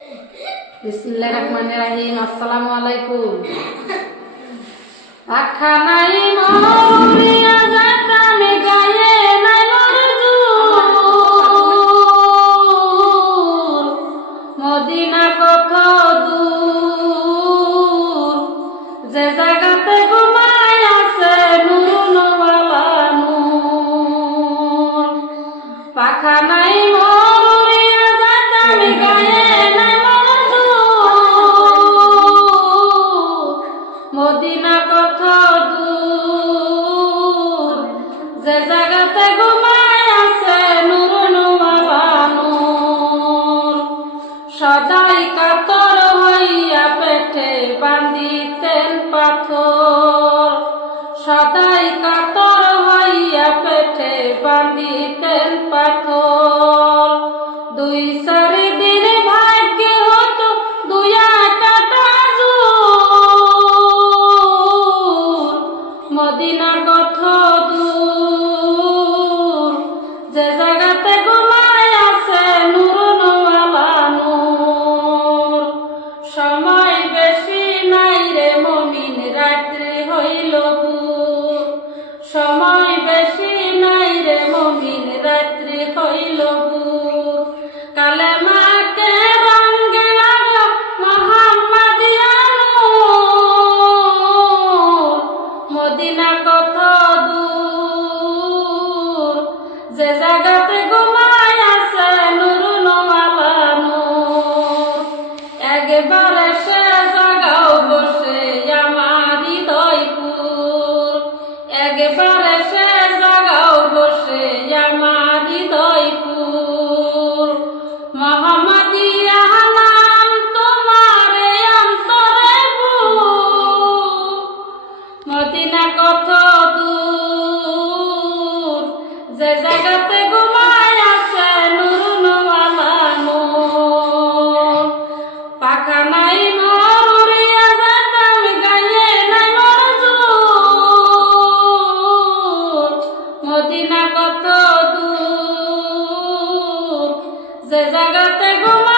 बिस्मिल्लाहिर्रहमानिर्रहीम। अस्सलामु अलैकुम। आखा নাই মরিয়া যাতাম গায়ে নাই মরজুর মদিনা কত দূর যে জায়গাতে ঘুমায় আছে নূর নওয়ালা নূর পাখা নাই মরিয়া যাতাম গায়ে নাই মদিনা কত দূর যে জায়গাতে ঘুমায় আছে নূর নওয়ালা নূর সদাই কাতর হইয়া পেটে বান্ধিতেন পাথর সদাই কাতর হইয়া পেটে বান্ধিতেন পাথর দুই চারি দিন ভাগ্য হতো দুয়া কাটা মদিনা কত দূর যে জায়গাতে ঘুমায় আছে নূর নওয়ালা নূর সময় বেশি নাই রে মুমিন রাত্রি হইল ভোর সময় বেশি নাই রে মুমিন রাত্রি হইল ভোর কালেমাকে রঙে লাগো মুহাম্মাদিয়া নূর মদিনা কত দূর যে জায়গাতে ঘুমায় আছে নূর নওয়ালা নূর একবার সে জাগাও বসে আমার হৃদয়পুর একবার সে জাগাও বসে আমার হৃদয়পুর মুহাম্মাদিয়া নাম তোমার অন্তরে মদিনা কত দূর যে জায়গাতে ঘুমায় আছে নূর নওয়ালা নূর পাখা নাই মরুরিয়া যাতাম গায়ে নাই মরজুর মদিনা কত দূর যে জায়গাতে ঘুমায়